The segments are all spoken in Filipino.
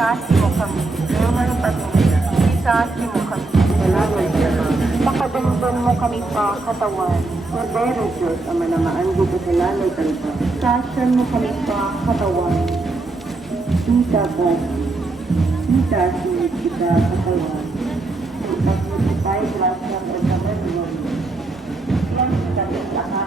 Isasi mo kami. Roman Pamilya. Isasi mo kami. Salamat Diyos. Pakadamdam mo kami sa katawan. Cordero Diyos, ang manamaandi ko sa lalay kanta. Sasyan mo kami sa katawan. Kita ka. Kita sinit kita katawan. Pagkutipay grasya o naman mo. Yan sa sa aking kama.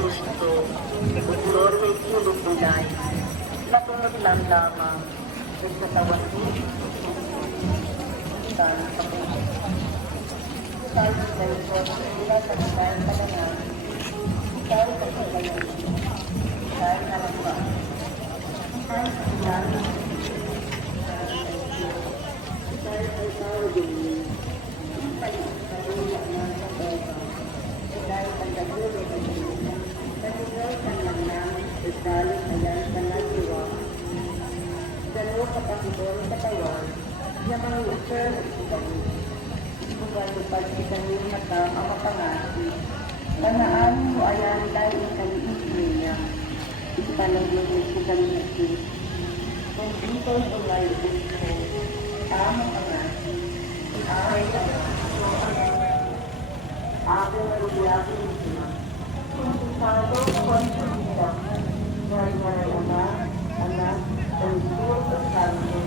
Gusto, Buklor may tulog bulay, natunod lang lamang, nagkatawan mo, sana sa puso. Tayo sa ito, sila sa kanyang panangan, tayo sa kanyang tayo na lang ba? Tayo sa kanyang tayo sa ikaw din, tayo sa kanyang sa pera, tayo sa kanyang Nagulay ka lang namin sa dalit ayan sa nagdiwa. Dalawa kapatidon sa katawan, yung mga user at ikani. Bugalupad ikani mata ang mapangasi. Tanaan mo ayan tayo ikaliit niya. Ipanagin mo ikani nasi. Kung dito ulay gusto, among angasi. Ay ka na. Ako na rubiyakin niya. Sado konsulta, ngayon anak, dan suot at santo,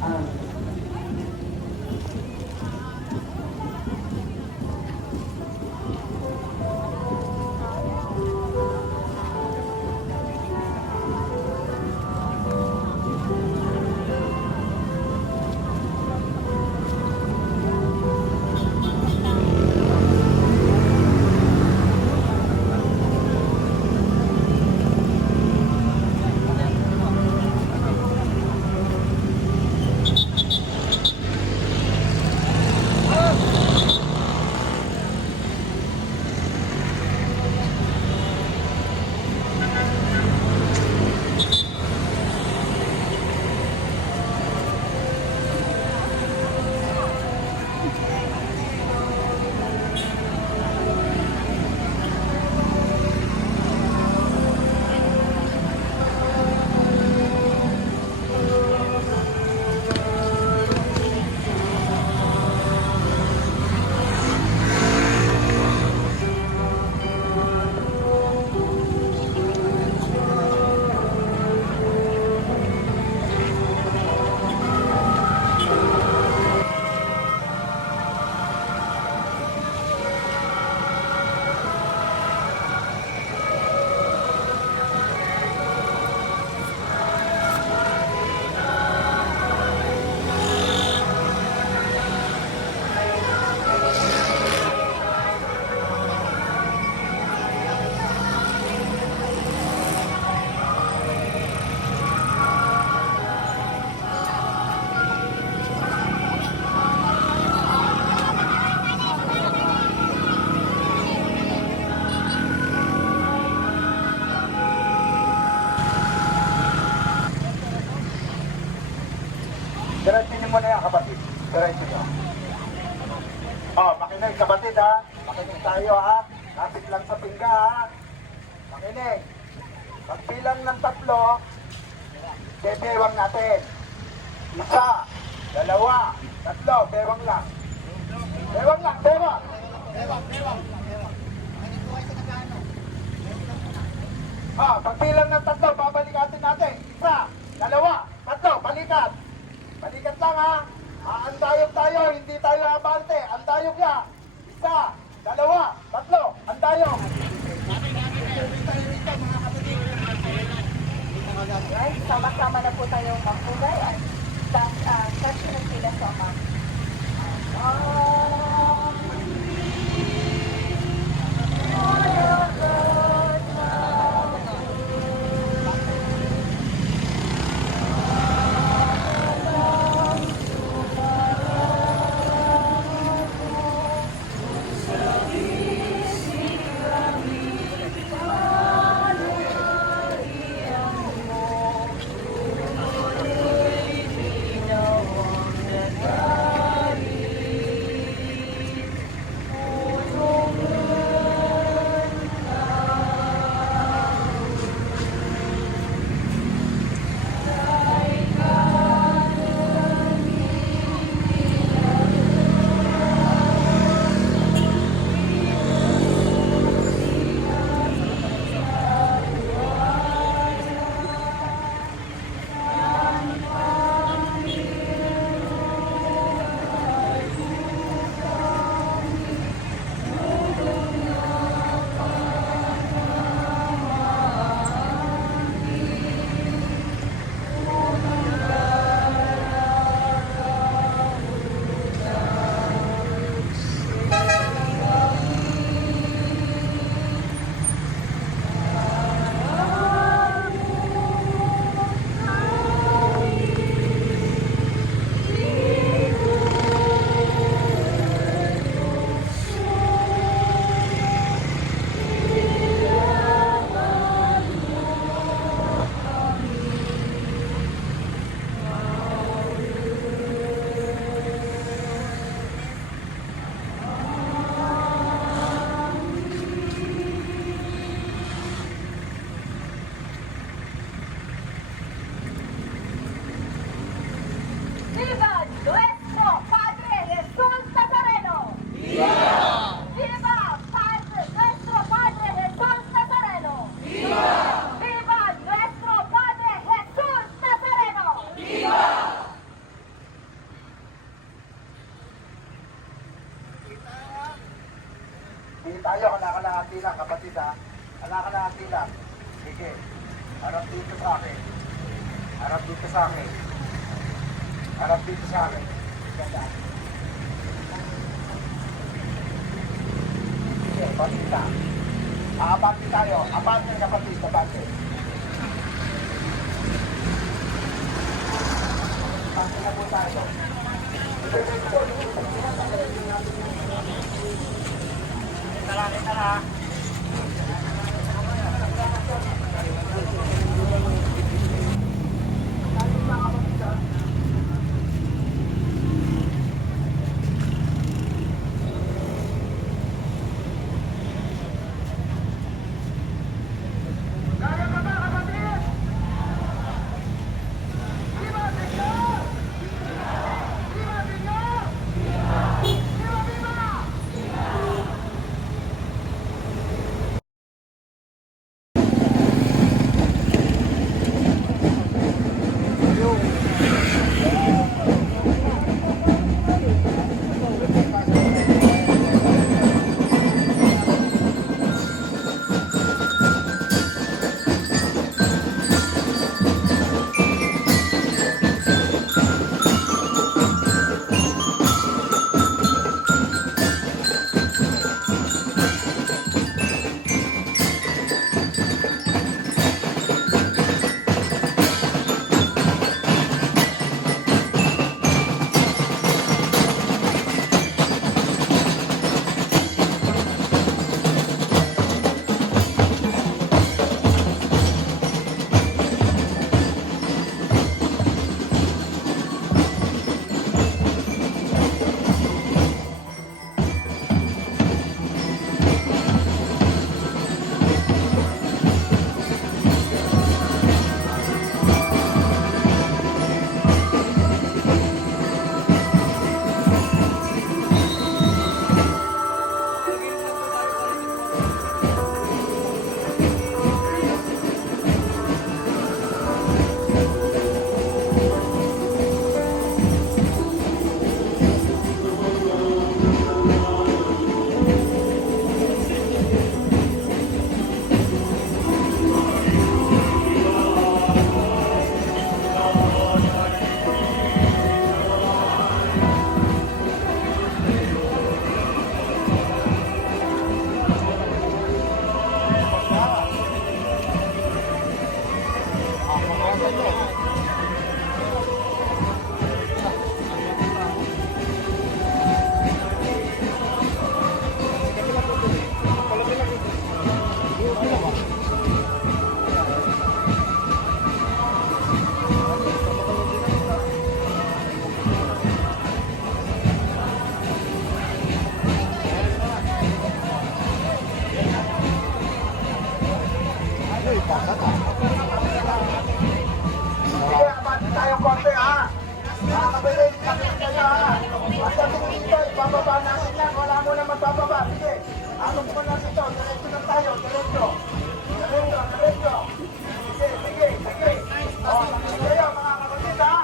amin. Diretso niyo muna yan, kapatid. Diretso niyo. Makinig, kapatid, ha? Makinig tayo, ha? Lapit lang sa pingga, ha? Makinig. Pagbilang ng 3, bebewang natin. 1, 2, 3, bewang lang. Bewang lang, bewang. Pagbilang ng 3, babalikatin natin. 1, 2, 3, balikat. Balikat lang, ha? Andayog tayo, hindi tayo abante. Andayog ya. 1, 2, 3, andayog. Right? Sama-sama na po tayo magpugay at sasyon na sila sa mga. Hindi tayo, kalahati lang, kapatid ha. Kalahati lang. Sige. Harap dito sa akin. Harap dito sa akin. Harap dito sa akin. Ganda. Sige, pasita. Aabante tayo. Abante kapatid, abante. Abante na po tayo. Tara. Sige, abante tayo konti ha. Mga kapatid, kapit kayo ha. Pagdating dito, ibababa natin yan. Wala mo na magbababa. Sige, ano po na dito. Diretso na tayo, diretso. Diretso. Sige. O, nakinig kayo mga kapatid ha.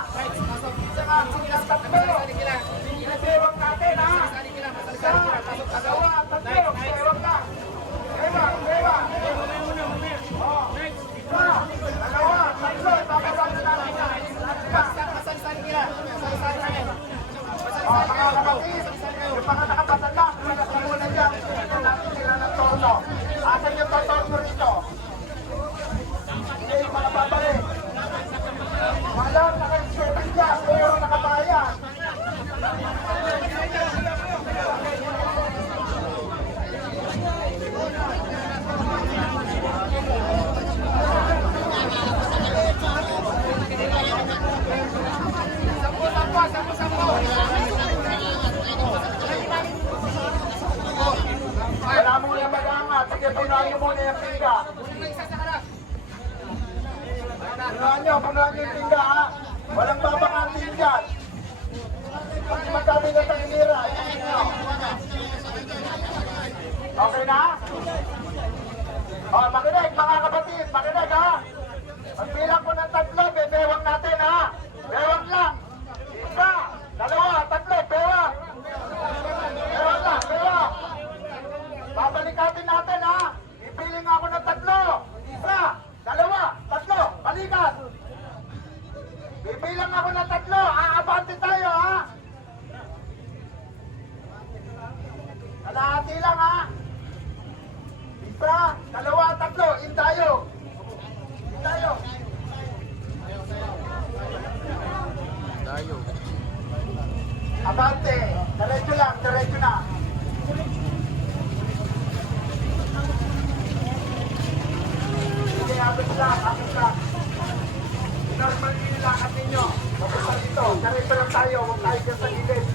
Saka, silang tatlo. Pinagdewang natin ha. Isa, dalawa, tatlo. Dewang na. Dewa. O, isa, dalawa, tatlo. Ibababa na natin yan. Mga kapatid, yung mga nakapatala, pinagkakunan dyan, hindi natin sila ng torno. Asan yung torno rito? Hindi yung mga babalik. Walang naka-experiment dyan, pero nakabayan. Wala muna mag-angat. Sige, punuan nyo muna yung pingga. Punuan nyo yung pingga ha. Walang babakantin dyan. Pag magkabigat ang inira, tingin nyo. Okay na? O, makinig mga kapatid, makinig ha. Pagbilang ko ng tatlo, bebewang natin ha. Bewang lang. Isa, dalawa, tatlo, bewang. Bewang lang, bewang. Babalik Kalahati lang ha. Isa, dalawa, tatlo, in tayo. In tayo. Abante, diretso lang, diretso na. Sige, abot lang, abot lang. Normal din nilakad ninyo. Papunta dito, diretso lang tayo, huwag tayo dyan sa gilid.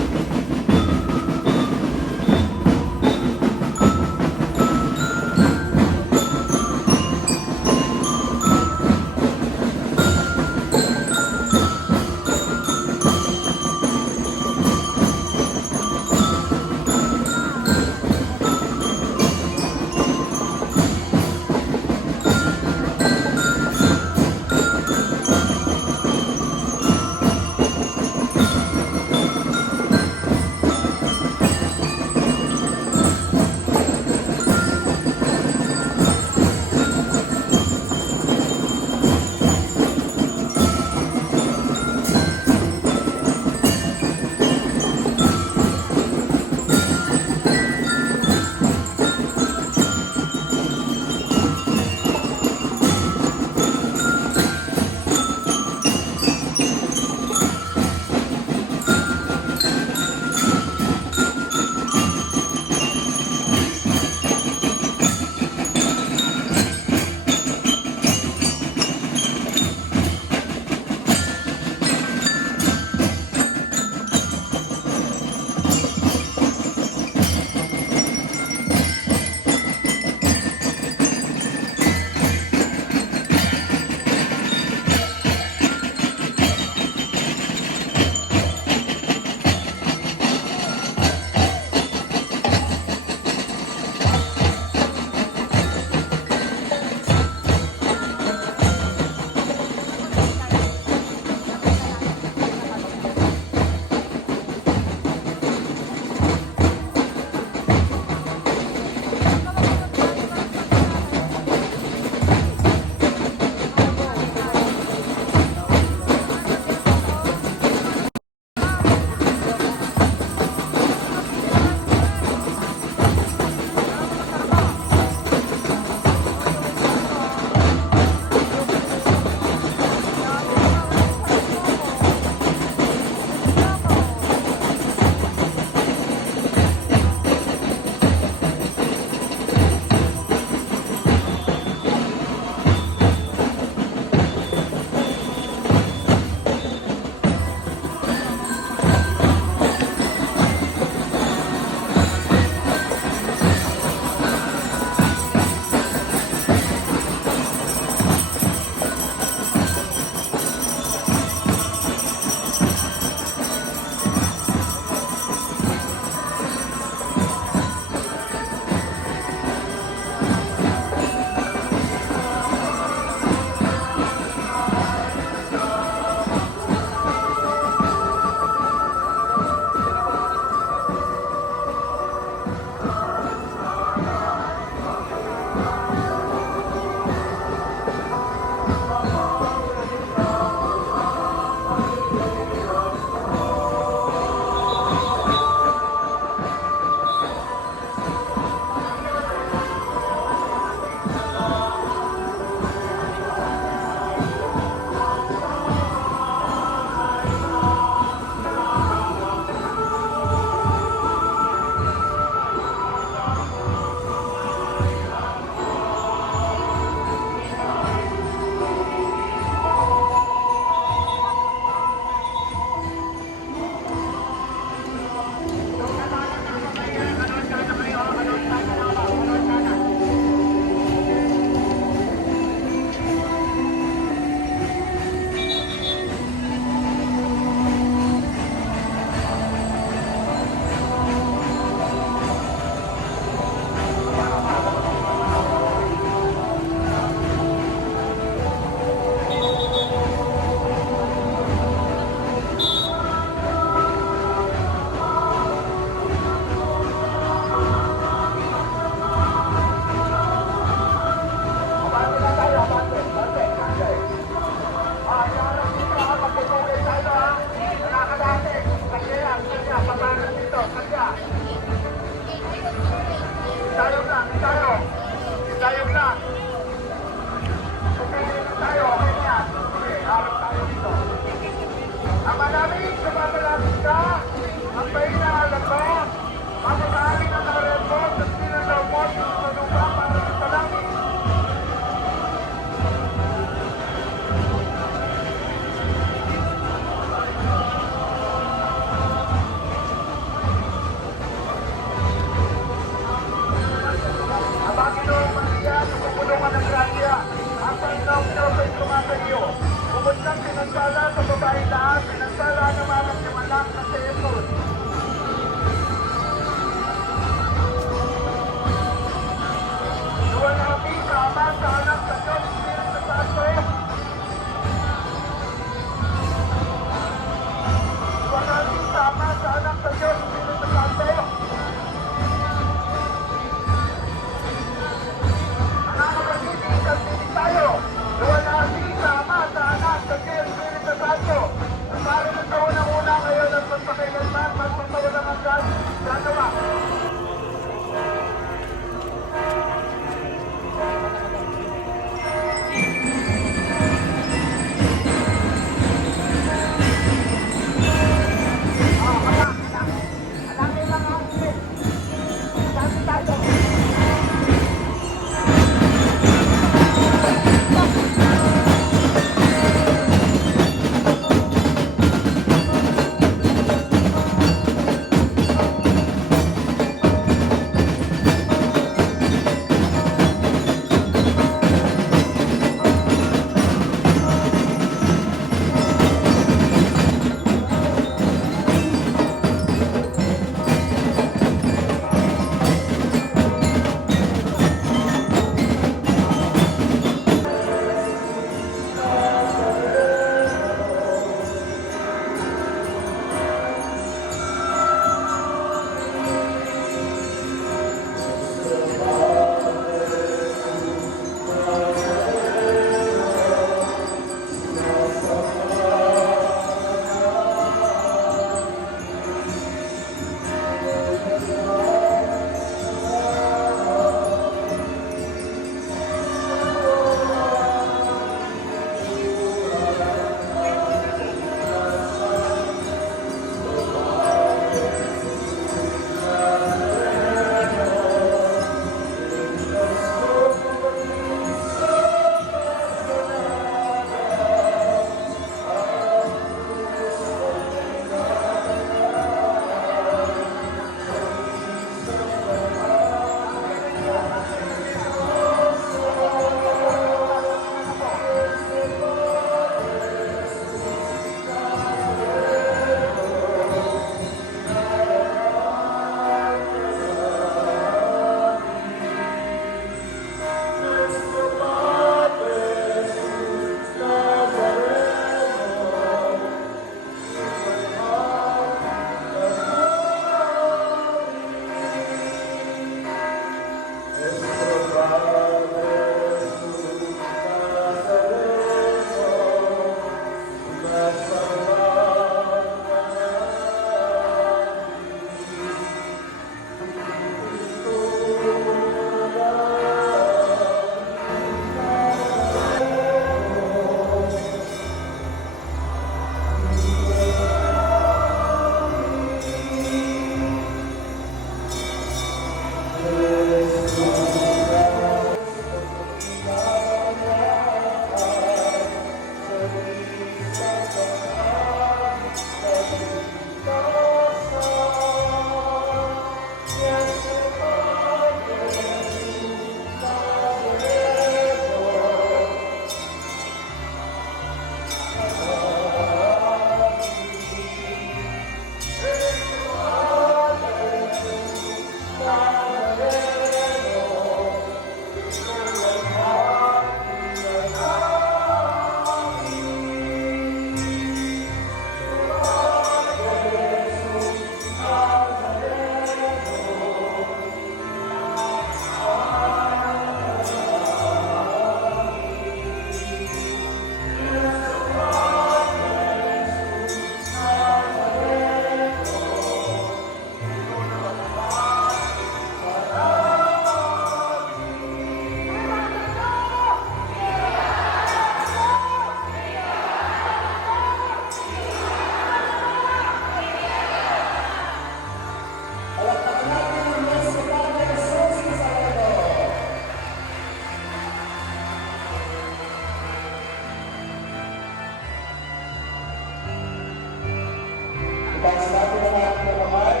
natin ang ating mga kamay.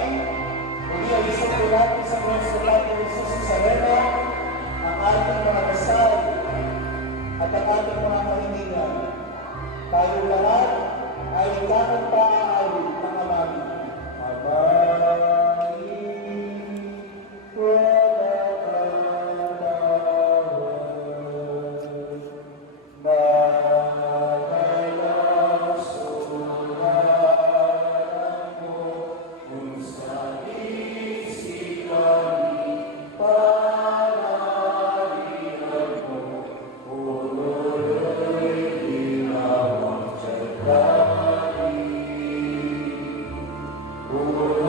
Muli ang isang po natin sa mga sulat ng Jesus Nazareno, ang ating mga dasal at ang ating mga kahilingan. Tayo lahat ay tanong paaawit ng amami. Oh